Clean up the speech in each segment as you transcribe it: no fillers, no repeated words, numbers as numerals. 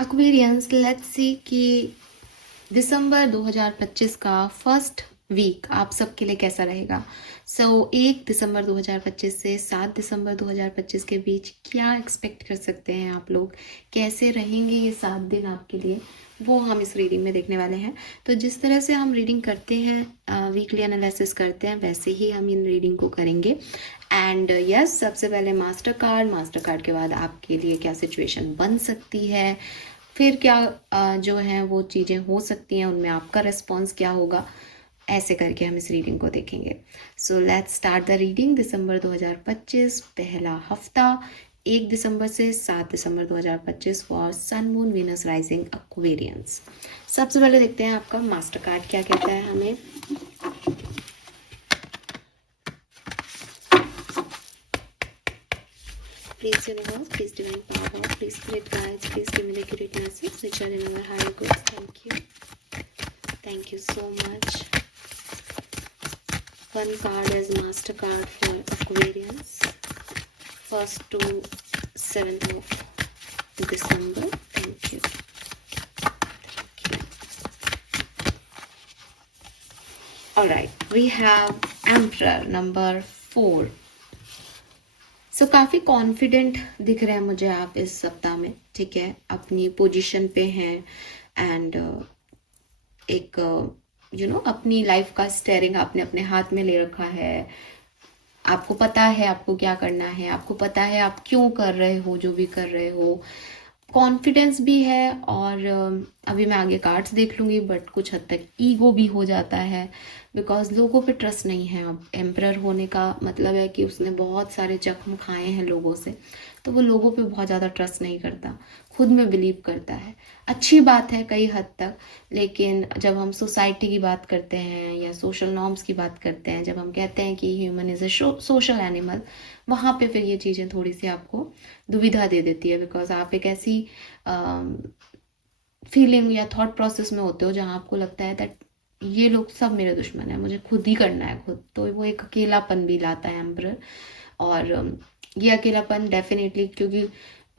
Aquarians, let's see कि दिसंबर 2025 का first week आप सबके लिए कैसा रहेगा। 1 दिसंबर 2025 से 7 दिसंबर 2025 के बीच क्या एक्सपेक्ट कर सकते हैं आप लोग, कैसे रहेंगे ये 7 दिन आपके लिए, वो हम इस रीडिंग में देखने वाले हैं। तो जिस तरह से हम रीडिंग करते हैं, वीकली एनालिसिस करते हैं, वैसे ही हम इन रीडिंग को करेंगे। एंड यस, सबसे पहले मास्टर कार्ड के बाद आपके लिए क्या सिचुएशन बन सकती है, फिर क्या जो है वो चीज़ें हो सकती हैं, उनमें आपका रिस्पॉन्स क्या होगा, ऐसे करके हम इस रीडिंग को देखेंगे। So let's start the reading. दिसंबर 2025 पहला हफ्ता, 1 दिसंबर से 7 दिसंबर 2025 for sun moon Venus rising Aquarians. सबसे पहले देखते हैं आपका मास्टर कार्ड क्या कहता है हमें। Please universe, please divine power, please spirit guides, please give me the accurate message which are in our higher goods. Thank you. Thank you so much. One card is master card for Aquarians. 1st to 7th of December. Thank you. Thank you. Alright, we have Emperor number 4. सो काफ़ी confident दिख रहे हैं मुझे आप इस सप्ताह में, ठीक है, अपनी पोजीशन पे हैं एंड एक अपनी लाइफ का स्टेयरिंग आपने अपने हाथ में ले रखा है। आपको पता है आपको क्या करना है, आपको पता है आप क्यों कर रहे हो जो भी कर रहे हो। कॉन्फिडेंस भी है और अभी मैं आगे कार्ड्स देख लूँगी, बट कुछ हद तक ईगो भी हो जाता है बिकॉज लोगों पे ट्रस्ट नहीं है। अब एम्परर होने का मतलब है कि उसने बहुत सारे जख्म खाए हैं लोगों से, तो वो लोगों पे बहुत ज़्यादा ट्रस्ट नहीं करता, खुद में बिलीव करता है। अच्छी बात है कई हद तक, लेकिन जब हम सोसाइटी की बात करते हैं या सोशल नॉर्म्स की बात करते हैं, जब हम कहते हैं कि human is a social animal, वहाँ पे फिर ये चीज़ें थोड़ी सी आपको दुविधा दे देती है बिकॉज आप एक ऐसी फीलिंग या थॉट प्रोसेस में होते हो जहाँ आपको लगता है दैट ये लोग सब मेरे दुश्मन है, मुझे खुद ही करना है खुद। तो वो एक अकेलापन भी लाता है एम्परर, और ये अकेलापन डेफिनेटली, क्योंकि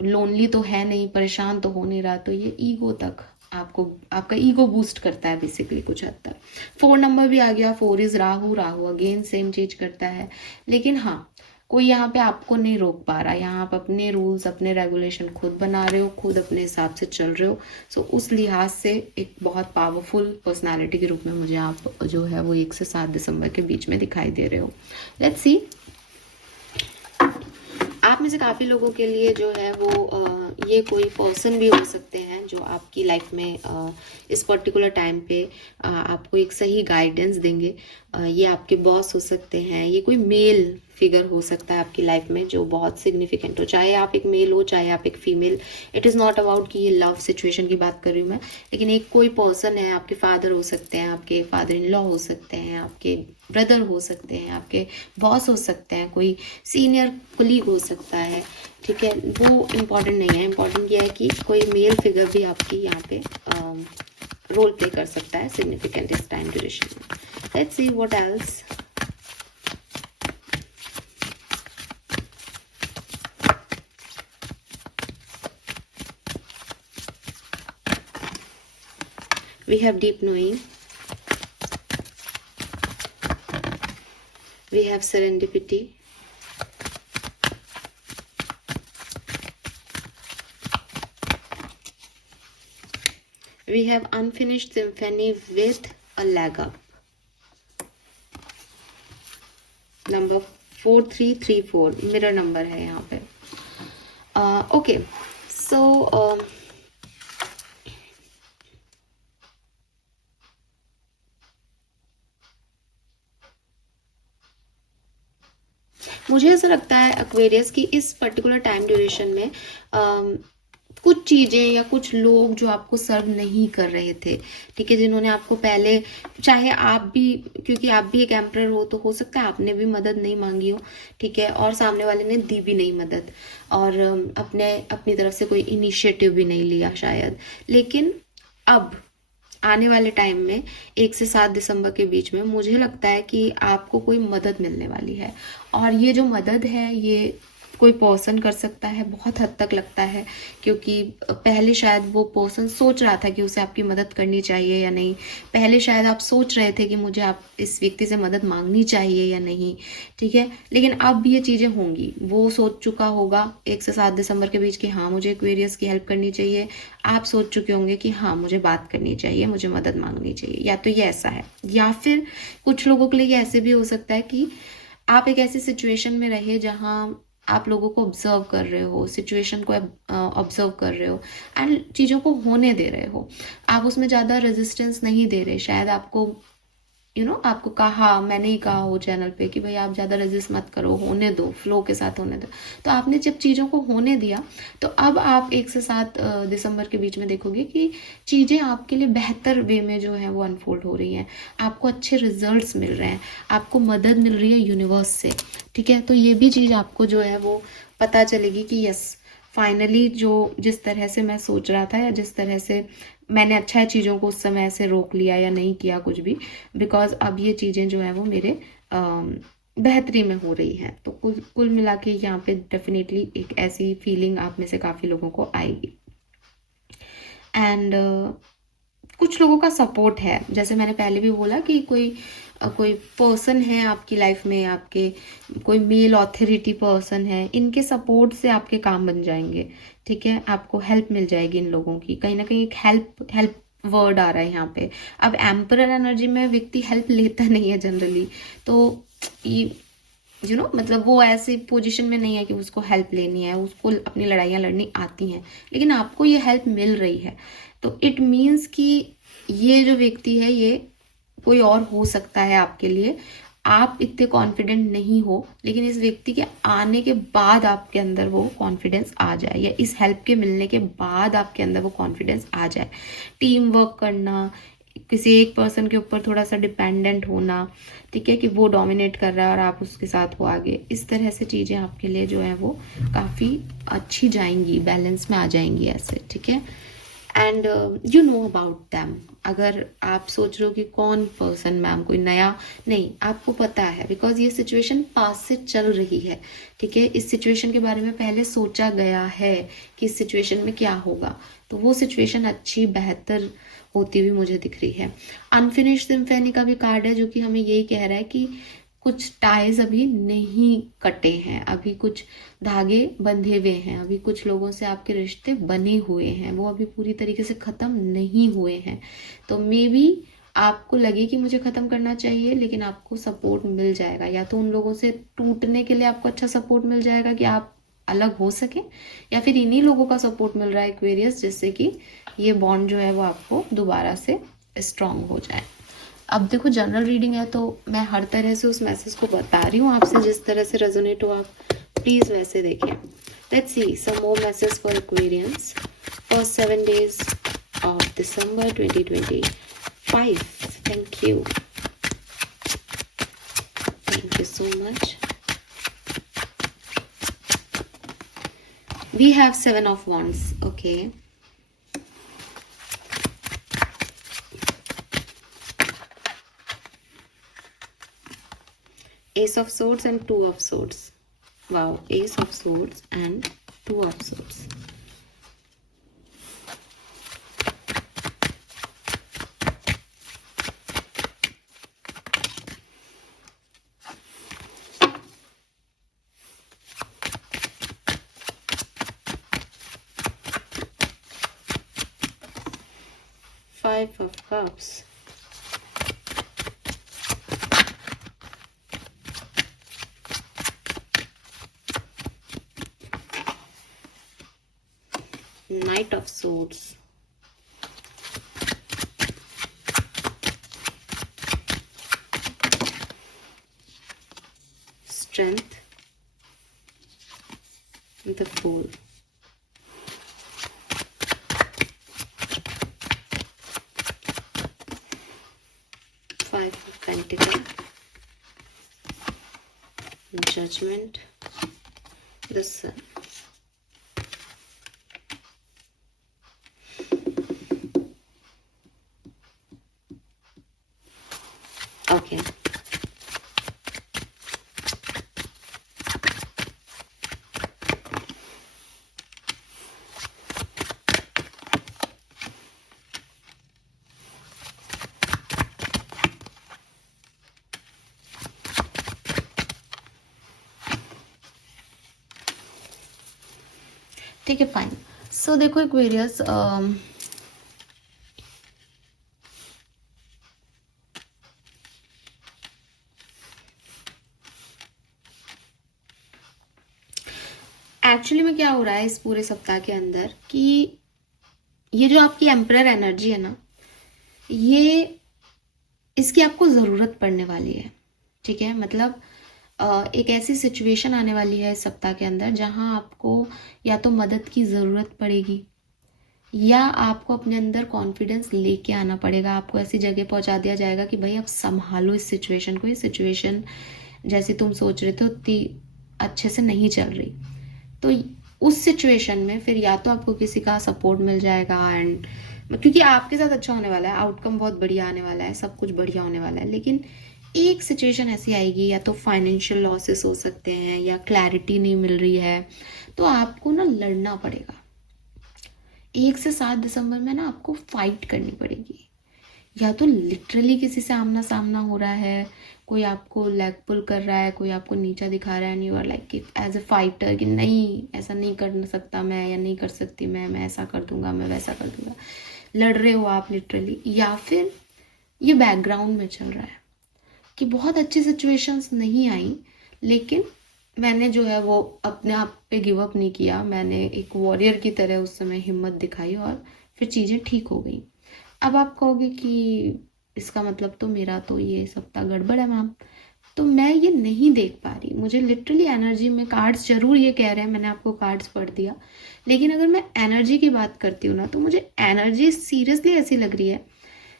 लोनली तो है नहीं, परेशान तो हो नहीं रहा, तो ये ईगो तक आपका ईगो बूस्ट करता है बेसिकली कुछ हद तक। 4 नंबर भी आ गया, 4 इज राहु अगेन सेम चीज करता है। लेकिन हाँ, कोई यहाँ पे आपको नहीं रोक पा रहा, यहाँ आप अपने रूल्स अपने रेगुलेशन खुद बना रहे हो, खुद अपने हिसाब से चल रहे हो। सो उस लिहाज से एक बहुत पावरफुल पर्सनालिटी के रूप में मुझे आप जो है वो 1 से 7 दिसंबर के बीच में दिखाई दे रहे हो। लेट्स सी, आप में से काफ़ी लोगों के लिए जो है वो ये कोई पर्सन भी हो सकते हैं जो आपकी लाइफ में इस पर्टिकुलर टाइम पे आपको एक सही गाइडेंस देंगे। ये आपके बॉस हो सकते हैं, ये कोई मेल फिगर हो सकता है आपकी लाइफ में जो बहुत सिग्निफिकेंट हो, चाहे आप एक मेल हो चाहे आप एक female. It is not about कि ये लव सिचुएशन की बात कर रही हूँ मैं, लेकिन एक कोई पर्सन है, आपके फादर हो सकते हैं, आपके फादर इन लॉ हो सकते हैं, आपके ब्रदर हो सकते हैं, आपके बॉस हो सकते हैं, कोई सीनियर कुलीग हो सकता है, ठीक है। वो इम्पॉर्टेंट नहीं है, इम्पॉर्टेंट यह है कि कोई मेल फिगर भी आपकी यहाँ पे रोल प्ले कर सकता है सिग्निफिकेंट इस टाइम ड्यूरेशन में। Let's see what else. We have deep knowing, we have serendipity, we have unfinished symphony with a leg up. Number 4334 mirror number है यहाँ पे। ओके, सो मुझे ऐसा लगता है एक्वेरियस की इस पर्टिकुलर टाइम ड्यूरेशन में कुछ चीज़ें या कुछ लोग जो आपको सर्व नहीं कर रहे थे, ठीक है, जिन्होंने आपको पहले, चाहे आप भी, क्योंकि आप भी एक एम्परर हो तो हो सकता है आपने भी मदद नहीं मांगी हो, ठीक है, और सामने वाले ने दी भी नहीं मदद, और अपनी तरफ से कोई इनिशिएटिव भी नहीं लिया शायद। लेकिन अब आने वाले टाइम में 1 से 7 दिसंबर के बीच में मुझे लगता है कि आपको कोई मदद मिलने वाली है, और ये जो मदद है ये कोई पर्सन कर सकता है, बहुत हद तक लगता है, क्योंकि पहले शायद वो पर्सन सोच रहा था कि उसे आपकी मदद करनी चाहिए या नहीं, पहले शायद आप सोच रहे थे कि मुझे आप इस व्यक्ति से मदद मांगनी चाहिए या नहीं, ठीक है। लेकिन अब ये चीज़ें होंगी, वो सोच चुका होगा 1 से 7 दिसंबर के बीच कि हाँ मुझे एक्वेरियस की हेल्प करनी चाहिए, आप सोच चुके होंगे कि हाँ मुझे बात करनी चाहिए, मुझे मदद मांगनी चाहिए। या तो ये ऐसा है, या फिर कुछ लोगों के लिए ये ऐसे भी हो सकता है कि आप एक ऐसी सिचुएशन में रहे जहाँ आप लोगों को ऑब्जर्व कर रहे हो, सिचुएशन को ऑब्जर्व कर रहे हो एंड चीज़ों को होने दे रहे हो, आप उसमें ज़्यादा रेजिस्टेंस नहीं दे रहे। शायद आपको आपको कहा, मैंने ही कहा हो चैनल पे कि भाई आप ज़्यादा रेजिस्ट मत करो, होने दो, फ्लो के साथ होने दो। तो आपने जब चीज़ों को होने दिया, तो अब आप 1 से 7 दिसंबर के बीच में देखोगे कि चीज़ें आपके लिए बेहतर वे में जो है वो अनफोल्ड हो रही हैं, आपको अच्छे रिजल्ट्स मिल रहे हैं, आपको मदद मिल रही है यूनिवर्स से, ठीक है। तो ये भी चीज़ आपको जो है वो पता चलेगी कि यस फाइनली जो जिस तरह से मैं सोच रहा था या जिस तरह से मैंने अच्छा है चीज़ों को उस समय से रोक लिया या नहीं किया कुछ भी, बिकॉज अब ये चीज़ें जो है वो मेरे बेहतरी में हो रही हैं। तो कुल कुल मिला के यहाँ पे डेफिनेटली एक ऐसी फीलिंग आप में से काफ़ी लोगों को आएगी। एंड कुछ लोगों का सपोर्ट है, जैसे मैंने पहले भी बोला कि कोई पर्सन है आपकी लाइफ में, आपके कोई मेल ऑथोरिटी पर्सन है, इनके सपोर्ट से आपके काम बन जाएंगे, ठीक है। आपको हेल्प मिल जाएगी इन लोगों की, कहीं ना कहीं एक हेल्प वर्ड आ रहा है यहाँ पे। अब एम्परर एनर्जी में व्यक्ति हेल्प लेता नहीं है जनरली, तो ये मतलब वो ऐसी पोजीशन में नहीं है कि उसको हेल्प लेनी है, उसको अपनी लड़ाइयाँ लड़नी आती हैं, लेकिन आपको ये हेल्प मिल रही है। तो इट मीन्स कि ये जो व्यक्ति है ये कोई और हो सकता है आपके लिए, आप इतने कॉन्फिडेंट नहीं हो, लेकिन इस व्यक्ति के आने के बाद आपके अंदर वो कॉन्फिडेंस आ जाए, या इस हेल्प के मिलने के बाद आपके अंदर वो कॉन्फिडेंस आ जाए। टीम वर्क करना, किसी एक पर्सन के ऊपर थोड़ा सा डिपेंडेंट होना, ठीक है, कि वो डोमिनेट कर रहा है और आप उसके साथ हो आगे, इस तरह से चीज़ें आपके लिए जो है वो काफ़ी अच्छी जाएंगी, बैलेंस में आ जाएंगी ऐसे, ठीक है। And you know about them. अगर आप सोच रहे हो कि कौन पर्सन मैम, कोई नया नहीं, आपको पता है, बिकॉज ये सिचुएशन पास से चल रही है, ठीक है। इस सिचुएशन के बारे में पहले सोचा गया है कि इस सिचुएशन में क्या होगा, तो वो सिचुएशन अच्छी बेहतर होती हुई मुझे दिख रही है। अनफिनिश्ड सिम्फनी का भी कार्ड है जो कि हमें यही कह रहा है कि कुछ टाइज अभी नहीं कटे हैं, अभी कुछ धागे बंधे हुए हैं, अभी कुछ लोगों से आपके रिश्ते बने हुए हैं, वो अभी पूरी तरीके से ख़त्म नहीं हुए हैं। तो मे बी आपको लगे कि मुझे ख़त्म करना चाहिए, लेकिन आपको सपोर्ट मिल जाएगा, या तो उन लोगों से टूटने के लिए आपको अच्छा सपोर्ट मिल जाएगा कि आप अलग हो सके, या फिर इन्हीं लोगों का सपोर्ट मिल रहा है एक्वेरियस, जिससे कि ये बॉन्ड जो है वो आपको दोबारा से स्ट्रांग हो जाए। अब देखो जनरल रीडिंग है तो मैं हर तरह से उस मैसेज को बता रही हूँ आपसे, जिस तरह से रेजोनेट हो आप प्लीज वैसे देखें। Let's see some more message for Aquarians for 7 days of December 2025। Thank you so much. We have 7 of Wands, okay. Ace of Swords and 2 of Swords. Wow, Ace of Swords and 2 of Swords. Five of Cups. Knight of Swords. Strength. The Fool. Five of Pentacles. Judgment. The Sun. Okay. ठीक है, fine. सो देखो Aquarius, actually में क्या हो रहा है इस पूरे सप्ताह के अंदर कि ये जो आपकी एम्परर एनर्जी है ना, ये इसकी आपको ज़रूरत पड़ने वाली है। ठीक है, मतलब एक ऐसी सिचुएशन आने वाली है इस सप्ताह के अंदर जहां आपको या तो मदद की ज़रूरत पड़ेगी या आपको अपने अंदर कॉन्फिडेंस लेके आना पड़ेगा। आपको ऐसी जगह पहुंचा दिया जाएगा कि भाई अब संभालो इस सिचुएशन को, ये सिचुएशन जैसी तुम सोच रहे थे उतनी अच्छे से नहीं चल रही। तो उस सिचुएशन में फिर या तो आपको किसी का सपोर्ट मिल जाएगा, एंड क्योंकि आपके साथ अच्छा होने वाला है, आउटकम बहुत बढ़िया आने वाला है, सब कुछ बढ़िया होने वाला है। लेकिन एक सिचुएशन ऐसी आएगी, या तो फाइनेंशियल लॉसेस हो सकते हैं या क्लैरिटी नहीं मिल रही है, तो आपको ना लड़ना पड़ेगा। 1 से 7 दिसंबर में ना आपको फाइट करनी पड़ेगी। या तो लिटरली किसी से आमना सामना हो रहा है, कोई आपको लेग पुल कर रहा है, कोई आपको नीचा दिखा रहा है, and you are like as a fighter कि नहीं ऐसा नहीं कर सकता मैं, या नहीं कर सकती मैं ऐसा कर दूंगा, मैं वैसा कर दूंगा। लड़ रहे हो आप लिटरली। या फिर ये बैकग्राउंड में चल रहा है कि बहुत अच्छी सिचुएशंस नहीं आई, लेकिन मैंने जो है वो अपने आप पे गिव अप नहीं किया, मैंने एक वॉरियर की तरह उस समय हिम्मत दिखाई और फिर चीज़ें ठीक हो गई। अब आप कहोगे कि इसका मतलब तो मेरा तो ये सप्ताह गड़बड़ है मैम, तो मैं ये नहीं देख पा रही। मुझे लिटरली एनर्जी में कार्ड्स जरूर ये कह रहे हैं, मैंने आपको कार्ड्स पढ़ दिया, लेकिन अगर मैं एनर्जी की बात करती हूँ ना, तो मुझे एनर्जी सीरियसली ऐसी लग रही है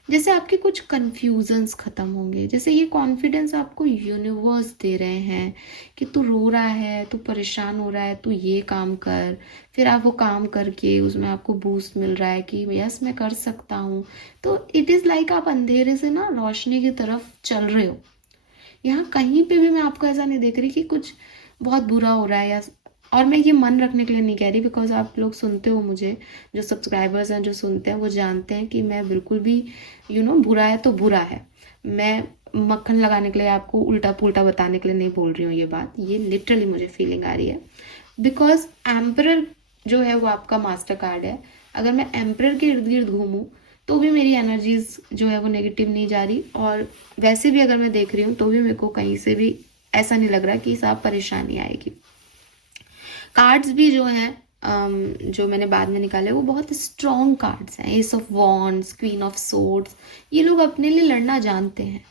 जैसे आपके कुछ कन्फ्यूजन्स खत्म होंगे, जैसे ये कॉन्फिडेंस आपको यूनिवर्स दे रहे हैं कि तू रो रहा है, तू परेशान हो रहा है, तू ये काम कर, फिर आप वो काम करके उसमें आपको बूस्ट मिल रहा है कि यस मैं कर सकता हूँ। तो इट इज़ लाइक आप अंधेरे से ना रोशनी की तरफ चल रहे हो। यहाँ कहीं पे भी मैं आपको ऐसा नहीं देख रही कि कुछ बहुत बुरा हो रहा है, या और मैं ये मन रखने के लिए नहीं कह रही, बिकॉज आप लोग सुनते हो मुझे, जो सब्सक्राइबर्स हैं जो सुनते हैं वो जानते हैं कि मैं बिल्कुल भी बुरा है तो बुरा है, मैं मक्खन लगाने के लिए आपको उल्टा पुल्टा बताने के लिए नहीं बोल रही हूँ ये बात। ये लिटरली मुझे फीलिंग आ रही है, बिकॉज एम्परर जो है वो आपका मास्टर कार्ड है। अगर मैं एम्परर के इर्द गिर्द घूमूं तो भी मेरी एनर्जीज जो है वो नेगेटिव नहीं जा रही, और वैसे भी अगर मैं देख रही हूँ तो भी मेरे को कहीं से भी ऐसा नहीं लग रहा कि साफ परेशानी आएगी। कार्ड्स भी जो हैं जो मैंने बाद में निकाले वो बहुत स्ट्रॉन्ग कार्ड्स हैं। S of wands, queen of swords, ये लोग अपने लिए लड़ना जानते हैं।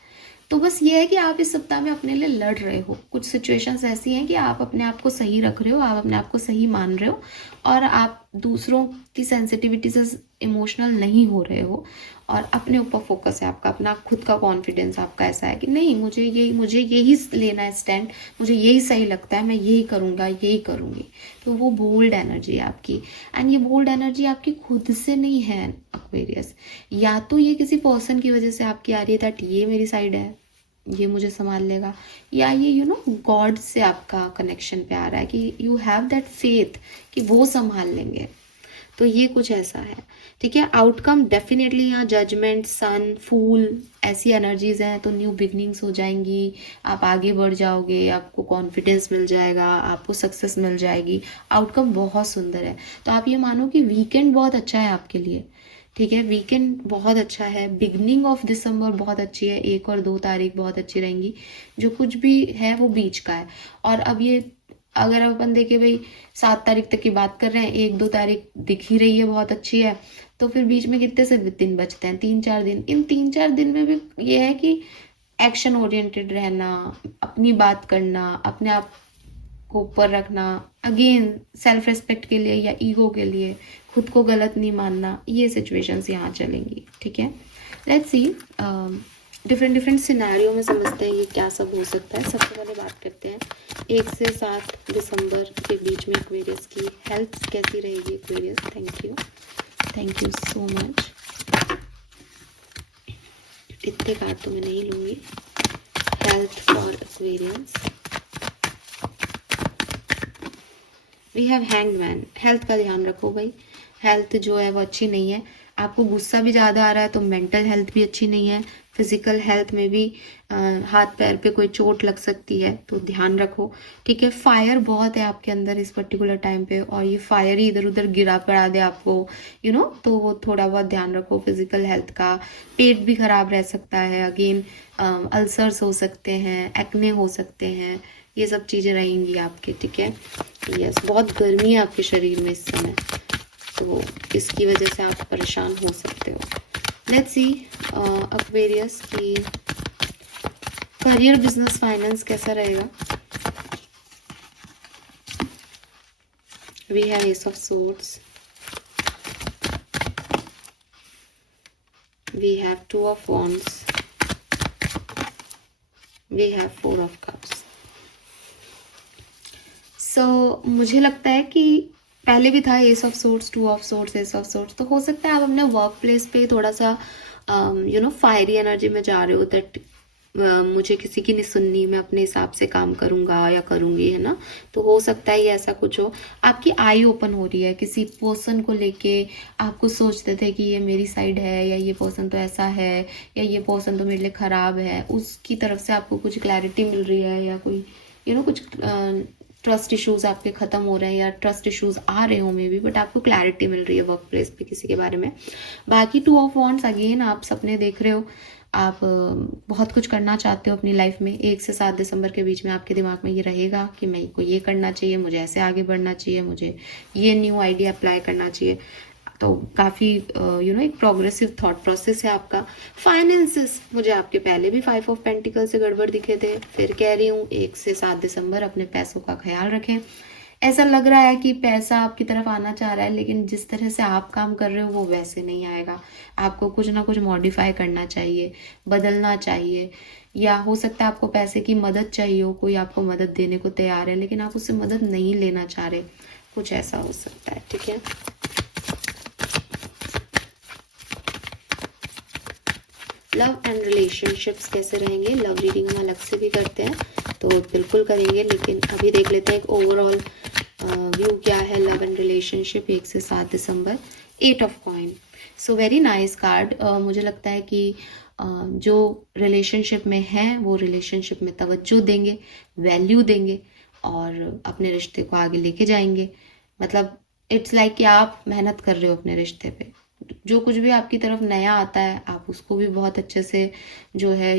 तो बस ये है कि आप इस सप्ताह में अपने लिए लड़ रहे हो। कुछ सिचुएशंस ऐसी हैं कि आप अपने आप को सही रख रहे हो, आप अपने आप को सही मान रहे हो, और आप दूसरों की सेंसिटिविटी से इमोशनल नहीं हो रहे हो, और अपने ऊपर फोकस है आपका, अपना खुद का कॉन्फिडेंस आपका ऐसा है कि नहीं मुझे यही लेना है स्टैंड, मुझे यही सही लगता है, मैं यही करूँगा, यही करूँगी। तो वो बोल्ड एनर्जी है आपकी, एंड ये बोल्ड एनर्जी आपकी खुद से नहीं है एक्वेरियस। या तो ये किसी पर्सन की वजह से आपकी आ रही है, दैट ये मेरी साइड है, ये मुझे संभाल लेगा, या ये गॉड से आपका कनेक्शन पे आ रहा है कि यू हैव दैट फेथ कि वो संभाल लेंगे। तो ये कुछ ऐसा है, ठीक है। आउटकम डेफिनेटली यहाँ जजमेंट, सन, फूल ऐसी एनर्जीज हैं, तो न्यू बिगनिंग्स हो जाएंगी, आप आगे बढ़ जाओगे, आपको कॉन्फिडेंस मिल जाएगा, आपको सक्सेस मिल जाएगी। आउटकम बहुत सुंदर है। तो आप ये मानो कि वीकेंड बहुत अच्छा है आपके लिए, ठीक है, वीकेंड बहुत अच्छा है। बिगनिंग ऑफ दिसंबर बहुत अच्छी है, 1 और 2 तारीख बहुत अच्छी रहेंगी। जो कुछ भी है वो बीच का है। और अब ये अगर अपन देखें भाई 7 तारीख तक की बात कर रहे हैं, 1-2 तारीख दिख ही रही है बहुत अच्छी है, तो फिर बीच में कितने से दिन बचते हैं, 3-4 दिन। इन 3-4 दिन में भी ये है कि एक्शन ओरिएंटेड रहना, अपनी बात करना, अपने आप को ऊपर रखना, अगेन सेल्फ रिस्पेक्ट के लिए या ईगो के लिए खुद को गलत नहीं मानना, ये सिचुएशंस यहाँ चलेंगी, ठीक है। लेट्स सी, डिफरेंट सिनेरियो में समझते हैं ये क्या सब हो सकता है। सबसे पहले बात करते हैं 1 से 7 दिसंबर के बीच में एक्वेरियस की हेल्थ कैसी रहेगी। Aquarius, thank you so much. इतने कार्ड तो मैं नहीं लूँगी। Health for Aquarius, we have hanged man. Health का ध्यान रखो भाई, हेल्थ जो है वो अच्छी नहीं है। आपको गुस्सा भी ज़्यादा आ रहा है तो मेंटल हेल्थ भी अच्छी नहीं है, फिजिकल हेल्थ में भी हाथ पैर पे कोई चोट लग सकती है, तो ध्यान रखो। ठीक है, फायर बहुत है आपके अंदर इस पर्टिकुलर टाइम पे, और ये फायर ही इधर उधर गिरा पड़ा दे आपको, तो वो थोड़ा बहुत ध्यान रखो फिजिकल हेल्थ का। पेट भी खराब रह सकता है, अगेन अल्सर्स हो सकते हैं, एक्ने हो सकते हैं, ये सब चीज़ें रहेंगी आपके। ठीक है, यस, बहुत गर्मी है आपके शरीर में इस समय, तो इसकी वजह से आप परेशान हो सकते हो। लेट्स सी एक्वेरियस की करियर, बिजनेस, फाइनेंस कैसा रहेगा। We have ace of swords, we have two of wands, we have four of cups. So मुझे लगता है कि पहले भी था ace of swords, two of swords, ace of swords, तो हो सकता है आप अपने वर्क प्लेस पे थोड़ा सा फायरी एनर्जी में जा रहे हो, दैट मुझे किसी की नहीं सुननी, मैं अपने हिसाब से काम करूंगा या करूंगी, है ना। तो हो सकता है ये ऐसा कुछ हो। आपकी आई ओपन हो रही है किसी पर्सन को लेके, आपको सोचते थे कि ये मेरी साइड है, या ये पर्सन तो ऐसा है, या ये पर्सन तो मेरे लिए खराब है, उसकी तरफ से आपको कुछ क्लैरिटी मिल रही है, या कोई कुछ ट्रस्ट इश्यूज आपके खत्म हो रहे हैं, या ट्रस्ट इश्यूज आ रहे हो मे बी, बट आपको क्लैरिटी मिल रही है वर्क प्लेस पे किसी के बारे में। बाकी टू ऑफ वॉन्ड्स, अगेन आप सपने देख रहे हो, आप बहुत कुछ करना चाहते हो अपनी लाइफ में। 1 से 7 दिसंबर के बीच में आपके दिमाग में ये रहेगा कि मेरे को ये करना चाहिए, मुझे ऐसे आगे बढ़ना चाहिए, मुझे ये न्यू आइडिया अप्लाई करना चाहिए। तो काफ़ी एक प्रोग्रेसिव थॉट प्रोसेस है आपका। फाइनेंसेस, मुझे आपके पहले भी 5 ऑफ पेंटिकल से गड़बड़ दिखे थे, फिर कह रही हूँ 1 से 7 दिसंबर अपने पैसों का ख्याल रखें। ऐसा लग रहा है कि पैसा आपकी तरफ आना चाह रहा है, लेकिन जिस तरह से आप काम कर रहे हो वो वैसे नहीं आएगा। आपको कुछ ना कुछ मॉडिफाई करना चाहिए, बदलना चाहिए, या हो सकता है आपको पैसे की मदद चाहिए हो, कोई आपको मदद देने को तैयार है लेकिन आप उससे मदद नहीं लेना चाह रहे, कुछ ऐसा हो सकता है। ठीक है, लव एंड रिलेशनशिप्स कैसे रहेंगे। लव रीडिंग हम अलग से भी करते हैं, तो बिल्कुल करेंगे, लेकिन अभी देख लेते हैं एक ओवरऑल व्यू क्या है लव एंड रिलेशनशिप 1 से 7 दिसंबर। 8 of coin, so very nice card. मुझे लगता है कि जो रिलेशनशिप में है वो रिलेशनशिप में तवज्जो देंगे, वैल्यू देंगे, और अपने रिश्ते को आगे लेके जाएंगे। मतलब इट्स लाइक कि आप मेहनत कर रहे हो अपने रिश्ते पे, जो कुछ भी आपकी तरफ नया आता है आप उसको भी बहुत अच्छे से जो है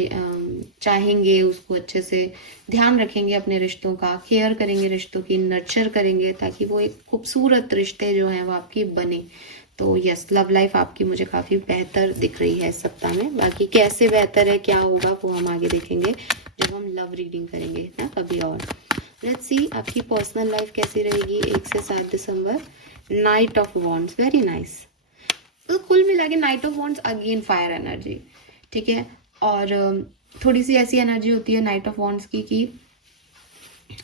चाहेंगे, उसको अच्छे से ध्यान रखेंगे, अपने रिश्तों का केयर करेंगे, रिश्तों की नर्चर करेंगे, ताकि वो एक खूबसूरत रिश्ते जो हैं वो आपकी बने। तो यस, लव लाइफ आपकी मुझे काफ़ी बेहतर दिख रही है इस सप्ताह में। बाकी कैसे बेहतर है, क्या होगा, वो हम आगे देखेंगे जब हम लव रीडिंग करेंगे ना कभी और। लेट्स सी आपकी पर्सनल लाइफ कैसी रहेगी 1 से 7 दिसंबर। Knight of wands, very nice. तो कुल मिला के knight of wands again fire energy. ठीक है, और थोड़ी सी ऐसी एनर्जी होती है नाइट ऑफ वॉन्ड्स की कि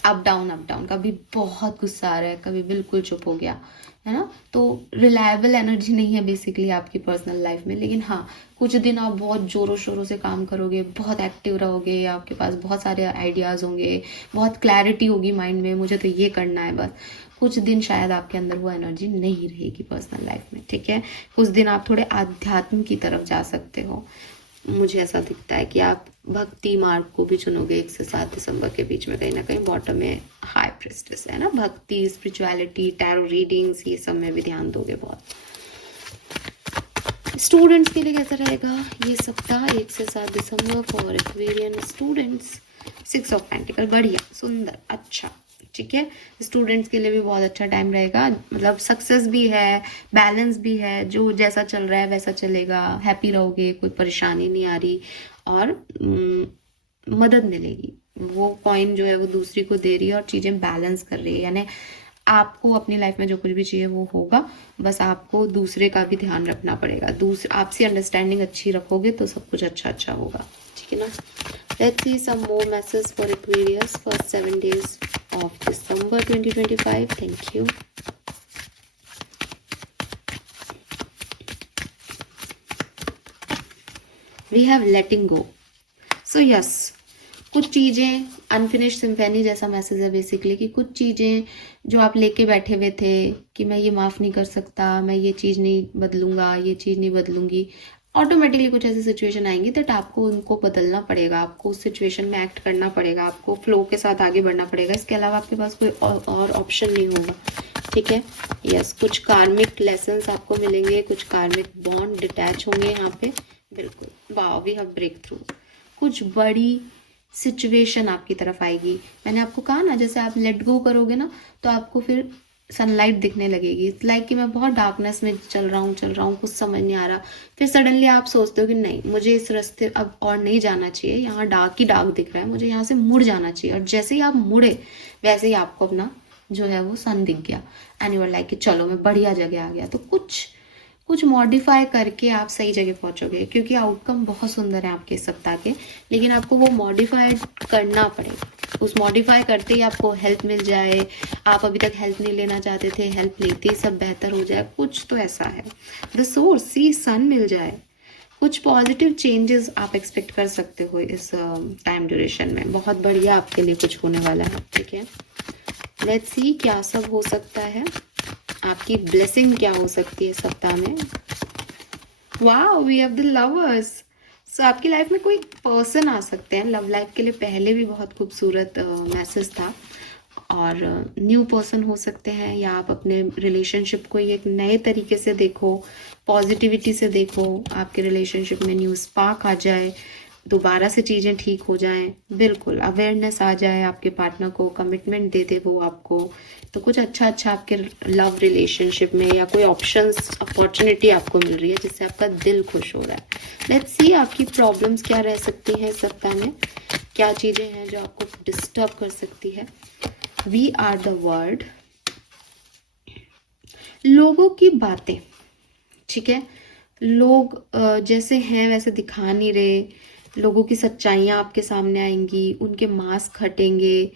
अप डाउन, कभी बहुत गुस्सा आ रहा है, कभी बिल्कुल चुप हो गया, है ना। तो रिलायबल एनर्जी नहीं है बेसिकली आपकी पर्सनल लाइफ में, लेकिन हाँ, कुछ दिन आप बहुत जोरों शोरों से काम करोगे, बहुत एक्टिव रहोगे, आपके पास बहुत सारे आइडियाज़ होंगे, बहुत क्लैरिटी होगी माइंड में, मुझे तो ये करना है बस। कुछ दिन शायद आपके अंदर वो एनर्जी नहीं रहेगी पर्सनल लाइफ में। ठीक है, कुछ दिन आप थोड़े आध्यात्म की तरफ जा सकते हो। मुझे ऐसा दिखता है कि आप भक्ति मार्ग को भी चुनोगे 1 से 7 दिसंबर के बीच में। कहीं ना कहीं बॉटम में हाई प्रेस्टिस है ना, भक्ति, स्पिरिचुअलिटी, टैरो रीडिंग्स, ये सब में भी ध्यान दोगे बहुत। स्टूडेंट्स के लिए कैसा रहेगा ये सप्ताह 1 से 7 दिसंबर for Aquarian students. 6 of pentacle, बढ़िया, सुंदर, अच्छा। ठीक है, स्टूडेंट्स के लिए भी बहुत अच्छा टाइम रहेगा, मतलब सक्सेस भी है, बैलेंस भी है, जो जैसा चल रहा है वैसा चलेगा, हैप्पी रहोगे, कोई परेशानी नहीं आ रही, और मदद मिलेगी। वो कॉइन जो है वो दूसरी को दे रही है और चीज़ें बैलेंस कर रही है, यानी आपको अपनी लाइफ में जो कुछ भी चाहिए वो होगा, बस आपको दूसरे का भी ध्यान रखना पड़ेगा। आपसे अंडरस्टैंडिंग अच्छी रखोगे तो सब कुछ अच्छा अच्छा होगा। ठीक है ना। Let's see some more messages for Aquarius for 7 days of December 2025. Thank you. We have letting go. So yes, कुछ चीज़ें अनफिनिश्ड सिम्फनी जैसा मैसेज है बेसिकली, कि कुछ चीज़ें जो आप लेके बैठे हुए थे कि मैं ये माफ़ नहीं कर सकता, मैं ये चीज़ नहीं बदलूंगा, ये चीज़ नहीं बदलूंगी, ऑटोमेटिकली कुछ ऐसी सिचुएशन आएंगी दैट आपको उनको बदलना पड़ेगा, आपको उस सिचुएशन में एक्ट करना पड़ेगा, आपको फ्लो के साथ आगे बढ़ना पड़ेगा। इसके अलावा आपके पास कोई और ऑप्शन नहीं होगा। ठीक है, यस, कुछ कार्मिक लेसन्स आपको मिलेंगे, कुछ कार्मिक बॉन्ड डिटैच होंगे यहाँ पे। बिल्कुल, wow, we have breakthrough. कुछ बड़ी सिचुएशन आपकी तरफ आएगी। मैंने आपको कहा ना, जैसे आप लेट गो करोगे ना तो आपको फिर सनलाइट दिखने लगेगी। लाइक कि मैं बहुत डार्कनेस में चल रहा हूँ, कुछ समझ नहीं आ रहा, फिर सडनली आप सोचते हो कि नहीं, मुझे इस रास्ते अब और नहीं जाना चाहिए, यहाँ डार्क ही डार्क दिख रहा है, मुझे यहाँ से मुड़ जाना चाहिए। और जैसे ही आप मुड़े वैसे ही आपको अपना जो है वो सन दिख गया, एंड यू आर लाइक कि चलो मैं बढ़िया जगह आ गया। तो कुछ मॉडिफाई करके आप सही जगह पहुंचोगे, क्योंकि आउटकम बहुत सुंदर है आपके इस सप्ताह के, लेकिन आपको वो मॉडिफाई करना पड़ेगा। उस मॉडिफाई करते ही आपको हेल्प मिल जाए, आप अभी तक हेल्प नहीं लेना चाहते थे, हेल्प लेते ही सब बेहतर हो जाए, कुछ तो ऐसा है। द सोर्स, सी, सन मिल जाए, कुछ पॉजिटिव चेंजेस आप एक्सपेक्ट कर सकते हो इस टाइम ड्यूरेशन में। बहुत बढ़िया आपके लिए कुछ होने वाला है। ठीक है, लेट्स सी क्या सब हो सकता है, आपकी ब्लेसिंग क्या हो सकती है सप्ताह में। Wow, we have the lovers. So आपकी लाइफ में कोई पर्सन आ सकते हैं। लव लाइफ के लिए पहले भी बहुत खूबसूरत मैसेज था, और न्यू पर्सन हो सकते हैं, या आप अपने रिलेशनशिप को एक नए तरीके से देखो, पॉजिटिविटी से देखो, आपके रिलेशनशिप में न्यू स्पार्क आ जाए, दोबारा से चीज़ें ठीक हो जाएं, बिल्कुल अवेयरनेस आ जाए आपके पार्टनर को, कमिटमेंट दे दे वो आपको। तो कुछ अच्छा आपके लव रिलेशनशिप में, या कोई ऑप्शंस, अपॉर्चुनिटी आपको मिल रही है जिससे आपका दिल खुश हो रहा है। लेट्स सी आपकी प्रॉब्लम्स क्या रह सकती हैं इस सप्ताह में, क्या चीज़ें हैं जो आपको डिस्टर्ब कर सकती है। वी आर द वर्ड, लोगों की बातें, ठीक है, लोग जैसे हैं वैसे दिखा नहीं रहे, लोगों की सच्चाइयाँ आपके सामने आएंगी, उनके मास्क हटेंगे,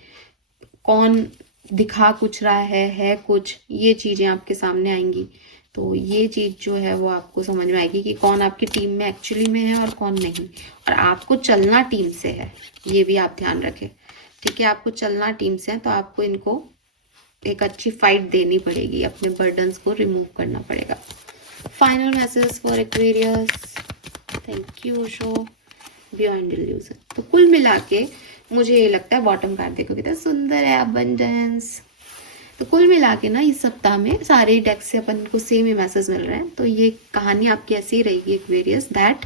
कौन दिखा कुछ रहा है कुछ, ये चीज़ें आपके सामने आएंगी। तो ये चीज़ जो है वो आपको समझ में आएगी कि कौन आपकी टीम में एक्चुअली में है और कौन नहीं। और आपको चलना टीम से है, ये भी आप ध्यान रखें। ठीक है, आपको चलना टीम से है, तो आपको इनको एक अच्छी फाइट देनी पड़ेगी, अपने बर्डन्स को रिमूव करना पड़ेगा। Final message for Aquarius, thank you show, beyond illusion. तो कुल मिला के मुझे ये लगता है, बॉटम कार्ड देखो कितना सुंदर है, अबंडेंस। तो कुल मिला के ना इस सप्ताह में सारे डेक से अपन को सेम ही मैसेज मिल रहे हैं। तो ये कहानी आपकी ऐसी ही रहेगी एक्वेरियस, दैट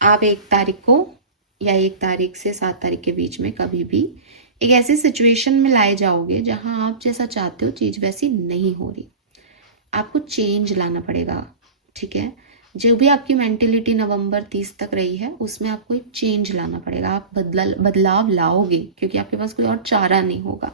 आप 1 तारीख को या 1 तारीख से 7 तारीख के बीच में कभी भी एक ऐसी सिचुएशन में लाए जाओगे जहां आप जैसा चाहते हो चीज वैसी नहीं हो रही, आपको चेंज लाना पड़ेगा। ठीक है, जो भी आपकी मेंटेलिटी नवंबर 30 तक रही है उसमें आपको एक चेंज लाना पड़ेगा। आप बदलाव लाओगे, क्योंकि आपके पास कोई और चारा नहीं होगा।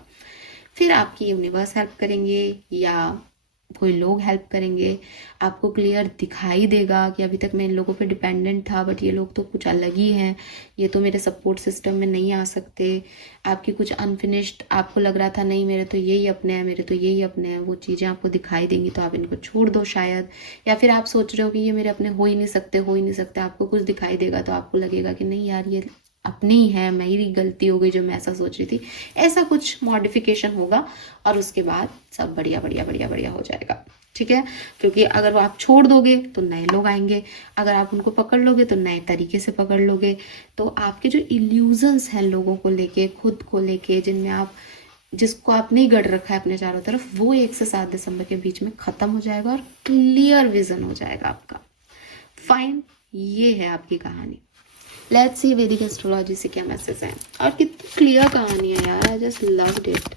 फिर आपकी यूनिवर्स हेल्प करेंगे या कोई लोग हेल्प करेंगे, आपको क्लियर दिखाई देगा कि अभी तक मैं इन लोगों पे डिपेंडेंट था, बट ये लोग तो कुछ अलग ही हैं, ये तो मेरे सपोर्ट सिस्टम में नहीं आ सकते। आपकी कुछ अनफिनिश्ड, आपको लग रहा था नहीं मेरे तो यही अपने हैं, मेरे तो यही अपने हैं, वो चीज़ें आपको दिखाई देंगी, तो आप इनको छोड़ दो शायद। या फिर आप सोच रहे हो कि ये मेरे अपने हो ही नहीं सकते, आपको कुछ दिखाई देगा तो आपको लगेगा कि नहीं यार, ये अपनी ही है, मेरी गलती हो गई जो मैं ऐसा सोच रही थी। ऐसा कुछ मॉडिफिकेशन होगा और उसके बाद सब बढ़िया बढ़िया बढ़िया बढ़िया हो जाएगा। ठीक है, क्योंकि अगर वो आप छोड़ दोगे तो नए लोग आएंगे, अगर आप उनको पकड़ लोगे तो नए तरीके से पकड़ लोगे। तो आपके जो इल्यूजन्स हैं लोगों को लेके, खुद को लेके, जिनमें आप, जिसको आपने गढ़ रखा है अपने चारों तरफ, वो 1 से 7 दिसंबर के बीच में खत्म हो जाएगा और क्लियर विजन हो जाएगा आपका। फाइन, ये है आपकी कहानी। लेट्स सी वैदिक एस्ट्रोलॉजी से क्या मैसेज है, और कितनी क्लियर कहानी है यार, आई जस्ट लव्ड इट।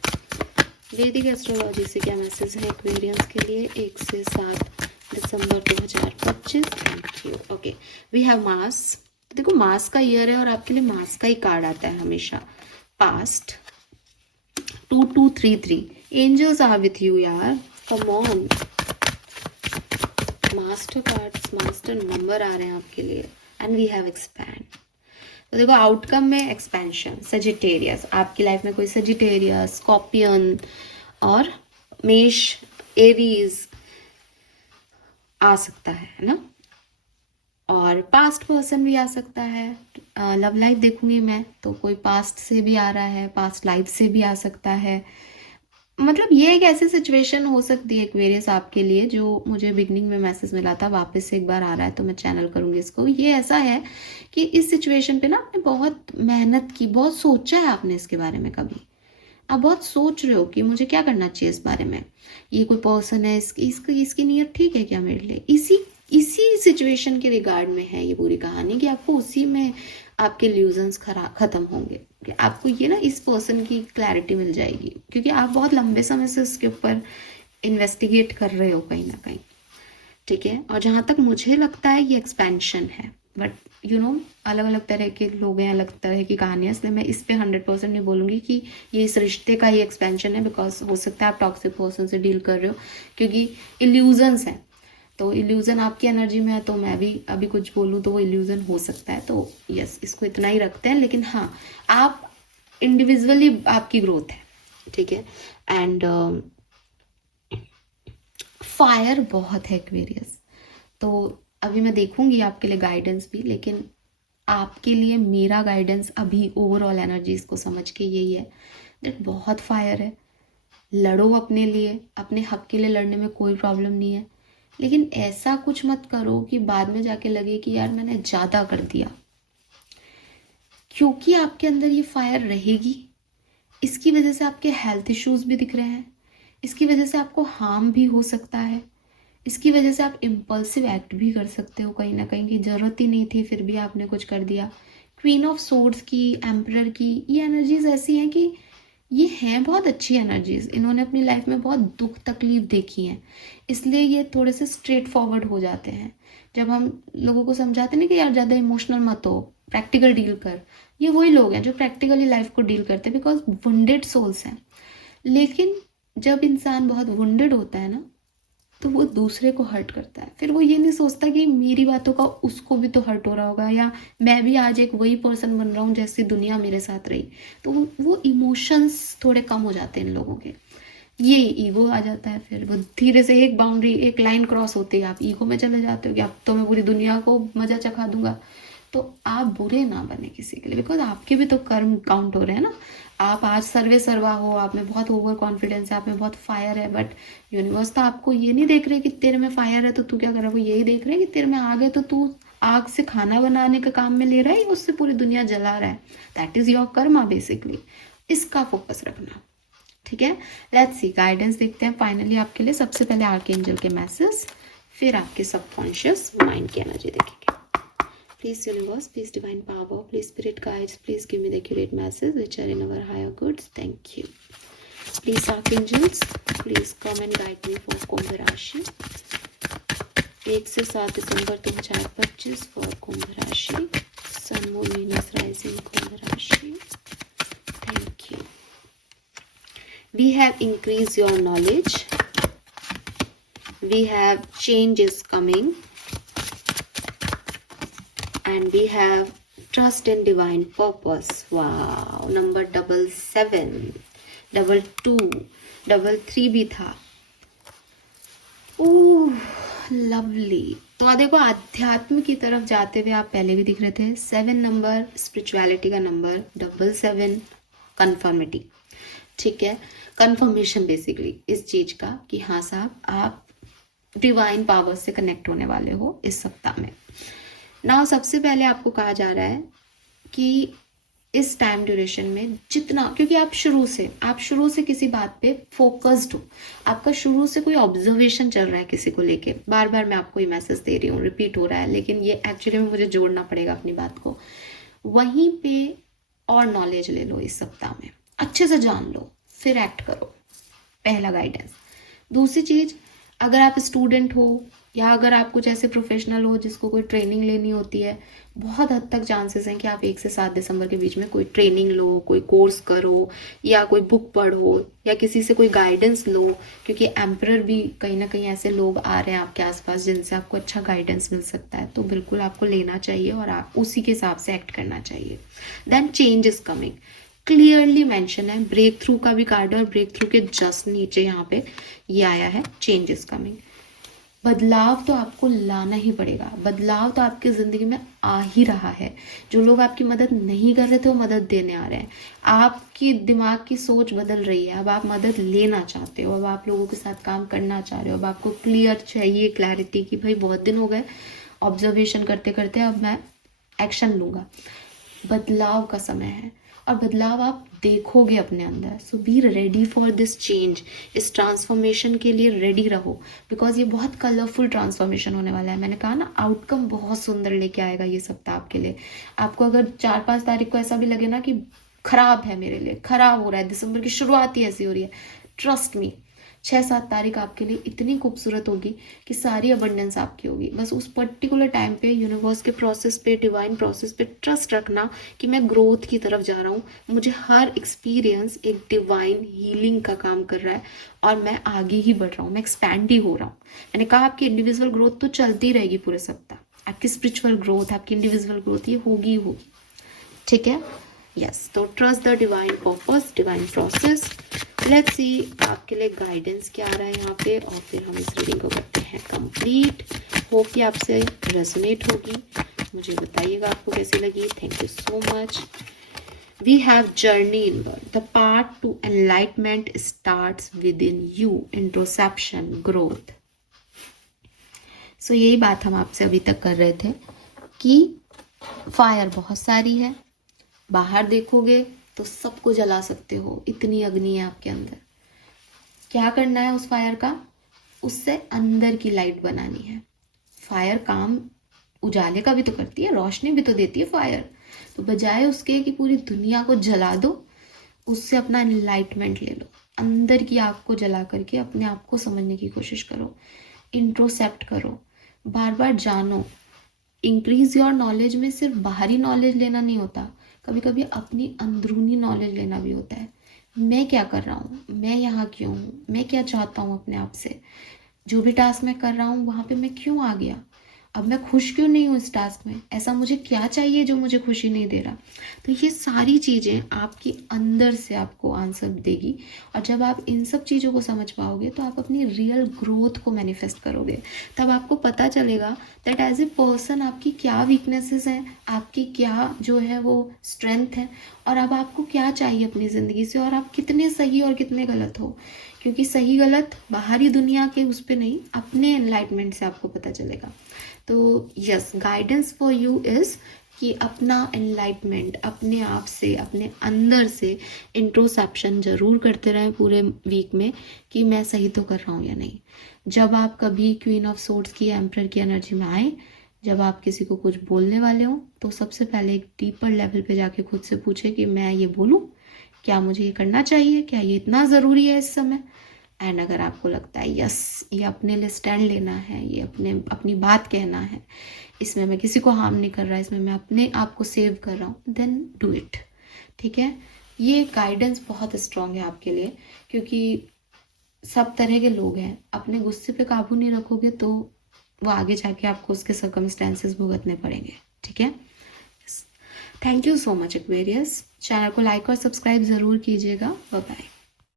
वैदिक एस्ट्रोलॉजी से क्या मैसेज है एक्वेरियंस के लिए 1 से 7 दिसंबर 2025। Thank you. Okay, we have mass. देखो मास का ईयर है और आपके लिए मास का ही कार्ड आता है हमेशा। Past 2233, angels are with you यार, come on. Master cards, master number आ रहे हैं आपके लिए, एंड वी हैव एक्सपैंड। तो देखो आउटकम में एक्सपेंशन, सजिटेरियस, आपकी लाइफ में कोई सजिटेरियस, स्कॉर्पियन और मेष, एरीज आ सकता है ना। और पास्ट पर्सन भी आ सकता है, लव लाइफ देखूंगी मैं तो कोई पास्ट से भी आ रहा है, पास्ट लाइफ से भी आ सकता है। मतलब ये एक ऐसी सिचुएशन हो सकती है एक्वेरियस आपके लिए, जो मुझे बिगनिंग में मैसेज मिला था, वापस से एक बार आ रहा है तो मैं चैनल करूंगी इसको। ये ऐसा है कि इस सिचुएशन पे ना आपने बहुत मेहनत की, बहुत सोचा है आपने इसके बारे में, कभी आप बहुत सोच रहे हो कि मुझे क्या करना चाहिए इस बारे में, ये कोई पर्सन है, इसकी नीयत ठीक है क्या मेरे लिए, इसी सिचुएशन के रिगार्ड में है ये पूरी कहानी, कि आपको उसी में आपके इल्यूजन्स खत्म होंगे, कि आपको ये ना इस पर्सन की क्लैरिटी मिल जाएगी, क्योंकि आप बहुत लंबे समय से उसके ऊपर इन्वेस्टिगेट कर रहे हो कहीं ना कहीं, ठीक है। और जहाँ तक मुझे लगता है ये एक्सपेंशन है, बट अलग अलग तरह के लोग हैं, अलग तरह की कहानियाँ, इसलिए मैं इस पे 100% नहीं बोलूँगी कि ये इस रिश्ते का ही एक्सपेंशन है, बिकॉज हो सकता है आप टॉक्सिक पर्सन से डील कर रहे हो, क्योंकि इल्यूजन्स हैं, तो इल्यूजन आपकी एनर्जी में है, तो मैं भी अभी कुछ बोलूँ तो वो इल्यूजन हो सकता है, तो यस, इसको इतना ही रखते हैं। लेकिन हाँ, आप इंडिविजुअली आपकी ग्रोथ है, ठीक है। एंड फायर बहुत है एक्वेरियस, तो अभी मैं देखूंगी आपके लिए गाइडेंस भी, लेकिन आपके लिए मेरा गाइडेंस अभी ओवरऑल एनर्जीज को समझ के यही है दैट बहुत फायर है। लड़ो अपने लिए, अपने हक के लिए लड़ने में कोई प्रॉब्लम नहीं है, लेकिन ऐसा कुछ मत करो कि बाद में जाके लगे कि यार मैंने ज़्यादा कर दिया, क्योंकि आपके अंदर ये फायर रहेगी। इसकी वजह से आपके हेल्थ इश्यूज भी दिख रहे हैं, इसकी वजह से आपको हार्म भी हो सकता है, इसकी वजह से आप इम्पल्सिव एक्ट भी कर सकते हो कहीं ना कहीं, की ज़रूरत ही नहीं थी फिर भी आपने कुछ कर दिया। क्वीन ऑफ सोर्ड्स की, एम्परर की, ये एनर्जीज ऐसी हैं कि ये हैं बहुत अच्छी एनर्जीज, इन्होंने अपनी लाइफ में बहुत दुख तकलीफ देखी हैं, इसलिए ये थोड़े से स्ट्रेट फॉरवर्ड हो जाते हैं। जब हम लोगों को समझाते हैं कि यार ज़्यादा इमोशनल मत हो, प्रैक्टिकल डील कर, ये वही लोग हैं जो प्रैक्टिकली लाइफ को डील करते हैं, बिकॉज वुंडेड सोल्स हैं। लेकिन जब इंसान बहुत वुंडेड होता है ना, तो वो दूसरे को हर्ट करता है, फिर वो ये नहीं सोचता कि मेरी बातों का उसको भी तो हर्ट हो रहा होगा, या मैं भी आज एक वही पर्सन बन रहा हूँ जैसी दुनिया मेरे साथ रही। तो वो इमोशंस थोड़े कम हो जाते हैं इन लोगों के, ये ईगो आ जाता है, फिर वो धीरे से एक बाउंड्री, एक लाइन क्रॉस होती है, आप ईगो में चले जाते हो कि अब तो मैं पूरी दुनिया को मजा चखा दूंगा। तो आप बुरे ना बने किसी के लिए, बिकॉज आपके भी तो कर्म काउंट हो रहे हैं ना। आप आज सर्वे सर्वा हो, आप में बहुत ओवर कॉन्फिडेंस है, आप में बहुत फायर है, बट यूनिवर्स तो आपको ये नहीं देख रहे कि तेरे में फायर है तो तू क्या कर रहा है, वो यही देख रहे हैं कि तेरे में आग है तो तू आग से खाना बनाने का काम में ले रहा है, उससे पूरी दुनिया जला रहा है। That is your Karma basically, इसका फोकस रखना, ठीक है। लेट्स सी गाइडेंस देखते हैं फाइनली आपके लिए। सबसे पहले आर्कएंजल के मैसेज, फिर आपके सबकॉन्शियस माइंड की एनर्जी देखेंगे। Please universe, please divine power, please spirit guides, please give me the accurate message which are in our higher goods. Thank you. Please archangels, please come and guide me for कुंभ राशि 1 से 7 दिसंबर 2025 for कुंभ राशि, सन moon Venus rising कुंभ राशि। Thank you. We have increased your knowledge. We have changes coming. And we have trust in divine purpose. Wow, number 77, 22, 33 भी था। ओह lovely. तो देखो आध्यात्म की तरफ जाते हुए आप पहले भी दिख रहे थे। 7 नंबर स्पिरिचुअलिटी का नंबर, 77 कंफर्मिटी, ठीक है, कंफर्मेशन बेसिकली इस चीज का कि हाँ साहब आप डिवाइन पावर से कनेक्ट होने वाले हो इस सप्ताह में। ना सबसे पहले आपको कहा जा रहा है कि इस टाइम ड्यूरेशन में जितना, क्योंकि आप शुरू से किसी बात पे फोकस्ड हो, आपका शुरू से कोई ऑब्जर्वेशन चल रहा है किसी को लेके, बार बार मैं आपको ये मैसेज दे रही हूँ, रिपीट हो रहा है, लेकिन ये एक्चुअली में मुझे जोड़ना पड़ेगा अपनी बात को। वहीं पे और नॉलेज ले लो इस सप्ताह में, अच्छे से जान लो, फिर एक्ट करो, पहला गाइडेंस। दूसरी चीज, अगर आप स्टूडेंट हो या अगर आप कुछ ऐसे प्रोफेशनल हो जिसको कोई ट्रेनिंग लेनी होती है, बहुत हद तक चांसेस हैं कि आप 1 से 7 दिसंबर के बीच में कोई ट्रेनिंग लो, कोई कोर्स करो, या कोई बुक पढ़ो, या किसी से कोई गाइडेंस लो, क्योंकि एम्परर भी कहीं ना कहीं ऐसे लोग आ रहे हैं आपके आसपास जिनसे आपको अच्छा गाइडेंस मिल सकता है, तो बिल्कुल आपको लेना चाहिए और आप उसी के हिसाब से एक्ट करना चाहिए। Then change is coming, clearly mention है, ब्रेक थ्रू का भी कार्ड है, और ब्रेक थ्रू के जस्ट नीचे यहाँ पे ये आया है, चेंज इज कमिंग। बदलाव तो आपको लाना ही पड़ेगा, बदलाव तो आपकी ज़िंदगी में आ ही रहा है। जो लोग आपकी मदद नहीं कर रहे थे वो मदद देने आ रहे हैं। आपकी दिमाग की सोच बदल रही है, अब आप मदद लेना चाहते हो, अब आप लोगों के साथ काम करना चाह रहे हो, अब आपको क्लियर चाहिए, क्लैरिटी कि भाई बहुत दिन हो गए ऑब्जर्वेशन करते करते, अब मैं एक्शन लूँगा। बदलाव का समय है और बदलाव आप देखोगे अपने अंदर। So be ready for this change, इस ट्रांसफॉर्मेशन के लिए रेडी रहो, बिकॉज ये बहुत कलरफुल ट्रांसफॉर्मेशन होने वाला है। मैंने कहा ना, आउटकम बहुत सुंदर लेके आएगा ये सप्ताह आपके लिए। आपको अगर 4-5 तारीख को ऐसा भी लगे ना कि खराब है, मेरे लिए खराब हो रहा है, दिसंबर की शुरुआत ही ऐसी हो रही है, ट्रस्ट मी 6-7 तारीख आपके लिए इतनी खूबसूरत होगी कि सारी अबंडेंस आपकी होगी। बस उस पर्टिकुलर टाइम पे यूनिवर्स के प्रोसेस पे, डिवाइन प्रोसेस पे ट्रस्ट रखना कि मैं ग्रोथ की तरफ जा रहा हूँ। मुझे हर एक्सपीरियंस एक डिवाइन हीलिंग का काम कर रहा है और मैं आगे ही बढ़ रहा हूँ, मैं एक्सपैंड ही हो रहा हूँ। मैंने कहा आपकी इंडिविजुअल ग्रोथ तो चलती रहेगी पूरे सप्ताह, आपकी स्पिरिचुअल ग्रोथ, आपकी इंडिविजुअल ग्रोथ ये होगी ही होगी, ठीक है। यस, तो trust the divine purpose, divine process. Let's see आपके लिए गाइडेंस क्या आ रहा है यहाँ पे, और फिर हम इस रीडिंग को करते हैं कंप्लीट। होप कि आपसे रेजोनेट होगी, मुझे बताइएगा आपको कैसी लगी। Thank you so much. We have journey inward, the path to enlightenment starts within you, introspection, growth. So यही बात हम आपसे अभी तक कर रहे थे कि फायर बहुत सारी है, बाहर देखोगे तो सबको जला सकते हो, इतनी अग्नि है आपके अंदर। क्या करना है उस फायर का? उससे अंदर की लाइट बनानी है। फायर काम उजाले का भी तो करती है, रोशनी भी तो देती है फायर। तो बजाय उसके कि पूरी दुनिया को जला दो, उससे अपना एनलाइटमेंट ले लो, अंदर की आग को जला करके अपने आप को समझने की कोशिश करो, इंट्रोसेप्ट करो, बार बार जानो। इंक्रीज योर नॉलेज में सिर्फ बाहरी नॉलेज लेना नहीं होता, कभी कभी अपनी अंदरूनी नॉलेज लेना भी होता है। मैं क्या कर रहा हूँ, मैं यहाँ क्यों हूँ, मैं क्या चाहता हूँ अपने आप से, जो भी टास्क मैं कर रहा हूँ वहाँ पे मैं क्यों आ गया, अब मैं खुश क्यों नहीं हूँ इस टास्क में, ऐसा मुझे क्या चाहिए जो मुझे खुशी नहीं दे रहा। तो ये सारी चीज़ें आपकी अंदर से आपको आंसर देगी, और जब आप इन सब चीज़ों को समझ पाओगे तो आप अपनी रियल ग्रोथ को मैनिफेस्ट करोगे। तब आपको पता चलेगा दैट एज ए पर्सन आपकी क्या वीकनेसेस हैं, आपकी क्या जो है वो स्ट्रेंथ है, और अब आपको क्या चाहिए अपनी ज़िंदगी से, और आप कितने सही और कितने गलत हो। क्योंकि सही गलत बाहरी दुनिया के उस पर नहीं, अपने एनलाइटमेंट से आपको पता चलेगा। तो yes, guidance for you is कि अपना एनलाइटमेंट अपने आप से, अपने अंदर से इंट्रोसेप्शन जरूर करते रहें पूरे वीक में कि मैं सही तो कर रहा हूँ या नहीं। जब आप कभी क्वीन ऑफ सोर्ड्स की, एम्परर की एनर्जी में आए, जब आप किसी को कुछ बोलने वाले हो, तो सबसे पहले एक डीपर लेवल पे जाके खुद से पूछे कि मैं ये बोलूँ, क्या मुझे ये करना चाहिए, क्या ये इतना ज़रूरी है इस समय। एंड अगर आपको लगता है यस, ये अपने लिए स्टैंड लेना है, ये अपनी बात कहना है, इसमें मैं किसी को हार्म नहीं कर रहा, इसमें मैं अपने आप को सेव कर रहा हूँ, देन डू इट, ठीक है। ये गाइडेंस बहुत स्ट्रांग है आपके लिए, क्योंकि सब तरह के लोग हैं। अपने गुस्से पे काबू नहीं रखोगे तो वो आगे जाके आपको उसके सर्कमस्टेंसेस भुगतने पड़ेंगे, ठीक है। Thank you so much Aquarius. Channel को लाइक और सब्सक्राइब ज़रूर कीजिएगा। Bye bye.